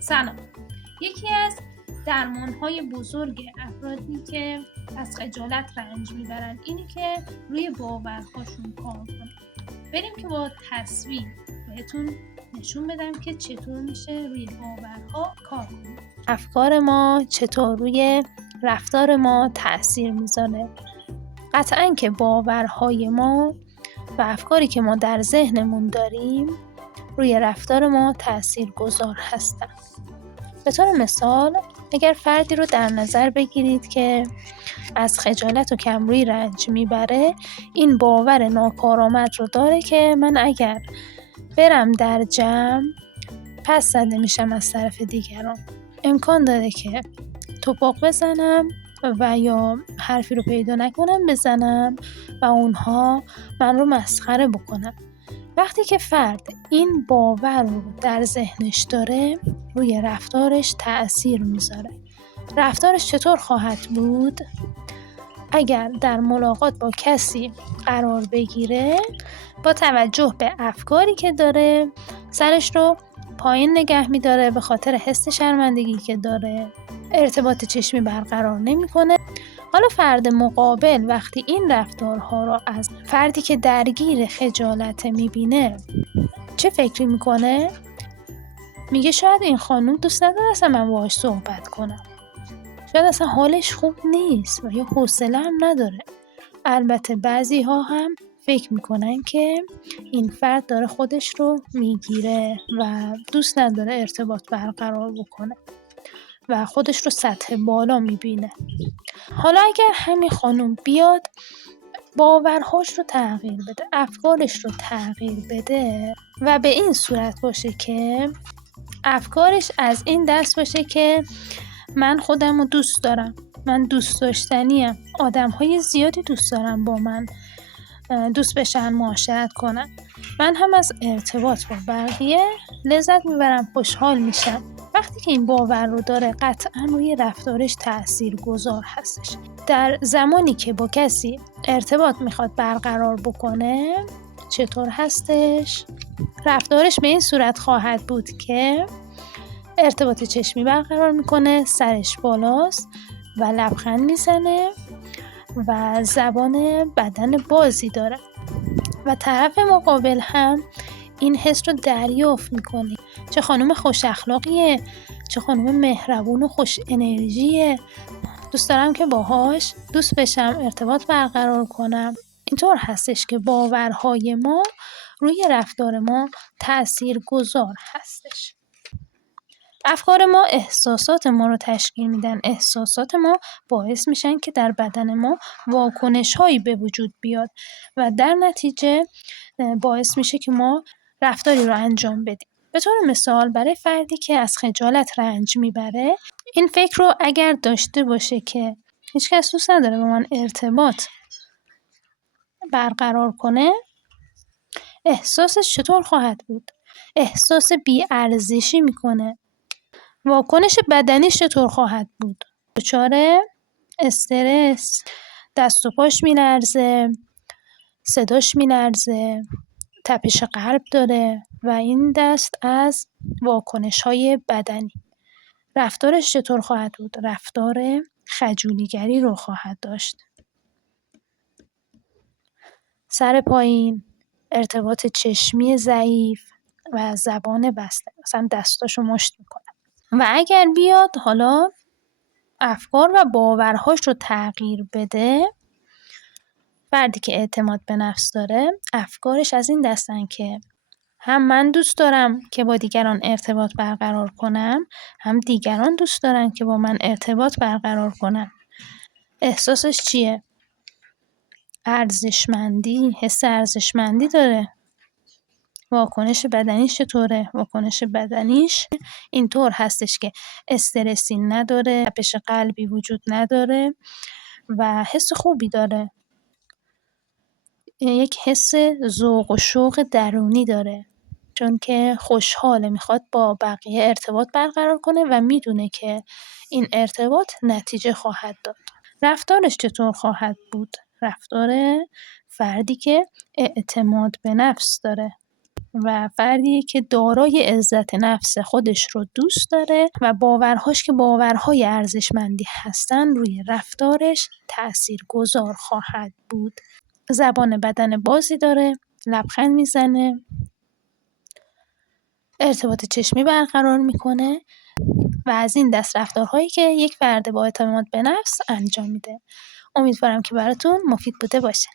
سلام. یکی از درمان‌های بزرگ افرادی که از خجالت رنج میبرن اینه که روی باورهاشون کار کنن. بریم که با تصویر بهتون نشون بدم که چطور میشه روی باورها کار کنیم. افکار ما چطور روی رفتار ما تأثیر میذاره؟ قطعاً که باورهای ما و افکاری که ما در ذهنمون داریم روی رفتار ما تأثیرگذار هستن. به طور مثال اگر فردی رو در نظر بگیرید که از خجالت و کمرویی رنج میبره، این باور ناکارآمد رو داره که من اگر برم در جمع پس زده میشم از طرف دیگران، امکان داره که توپق بزنم و یا حرفی رو پیدا نکنم بزنم و اونها من رو مسخره بکنم. وقتی که فرد این باور رو در ذهنش داره روی رفتارش تأثیر میذاره. رفتارش چطور خواهد بود؟ اگر در ملاقات با کسی قرار بگیره، با توجه به افکاری که داره سرش رو پایین نگه میداره، به خاطر حس شرمندگی که داره ارتباط چشمی برقرار نمیکنه. حالا فرد مقابل وقتی این رفتارها رو از فردی که درگیر خجالت میبینه چه فکری میکنه؟ میگه شاید این خانم دوست نداره اصلا من باهاش صحبت کنم، شاید اصلا حالش خوب نیست و یا حوصله هم نداره. البته بعضی ها هم فکر میکنن که این فرد داره خودش رو میگیره و دوست نداره ارتباط برقرار بکنه و خودش رو سطح بالا میبینه. حالا اگر همین خانم بیاد باورهاش رو تغییر بده، افکارش رو تغییر بده و به این صورت باشه که افکارش از این دست باشه که من خودم رو دوست دارم، من دوست داشتنیم، آدم‌های زیادی دوست دارم با من دوست بشن، معاشرت کنن، من هم از ارتباط با بقیه لذت میبرم، خوشحال میشم. وقتی که این باور رو داره قطعا روی رفتارش تأثیر گذار هستش. در زمانی که با کسی ارتباط میخواد برقرار بکنه چطور هستش؟ رفتارش به این صورت خواهد بود که ارتباط چشمی برقرار میکنه، سرش بالاست و لبخند میزنه و زبان بدن بازی داره و طرف مقابل هم این حس رو دریافت میکنه. چه خانم خوش اخلاقیه، چه خانم مهربون و خوش انرژیه، دوست دارم که باهاش دوست بشم، ارتباط برقرار کنم. اینطور هستش که باورهای ما روی رفتار ما تأثیر گذار هستش. افکار ما احساسات ما رو تشکیل میدن. احساسات ما باعث میشن که در بدن ما واکنش هایی به وجود بیاد و در نتیجه باعث میشه که ما رفتاری رو انجام بدیم. به طور مثال برای فردی که از خجالت رنج میبره، این فکر رو اگر داشته باشه که هیچ کس دوست نداره با من ارتباط برقرار کنه، احساسش چطور خواهد بود؟ احساس بی‌ارزشی میکنه. واکنش بدنیش چطور خواهد بود؟ دچار استرس، دست و پاش میلرزه، صداش میلرزه، تپش قلب داره و این دست از واکنش‌های بدنی. رفتارش چطور خواهد بود؟ رفتار خجولیگری رو خواهد داشت. سر پایین، ارتباط چشمی ضعیف و زبان بسته، مثلا دستاشو مشت میکنه. و اگر بیاد حالا افکار و باورهاش رو تغییر بده، فردی که اعتماد به نفس داره افکارش از این دستن که هم من دوست دارم که با دیگران ارتباط برقرار کنم، هم دیگران دوست دارن که با من ارتباط برقرار کنن. احساسش چیه؟ ارزشمندی، حس ارزشمندی داره. واکنش بدنیش چطوره؟ واکنش بدنیش اینطور هستش که استرسی نداره، تپش قلبی وجود نداره و حس خوبی داره. یک حس ذوق و شوق درونی داره، چون که خوشحاله، میخواد با بقیه ارتباط برقرار کنه و میدونه که این ارتباط نتیجه خواهد داد. رفتارش چطور خواهد بود؟ رفتار فردی که اعتماد به نفس داره. و فردیه که دارای عزت نفس خودش رو دوست داره و باورهاش که باورهای ارزشمندی هستن روی رفتارش تاثیرگذار خواهد بود. زبان بدن بازی داره، لبخند میزنه، ارتباط چشمی برقرار میکنه و از این دست رفتارهایی که یک فرد با اعتماد به نفس انجام میده. امیدوارم که براتون مفید بوده باشه.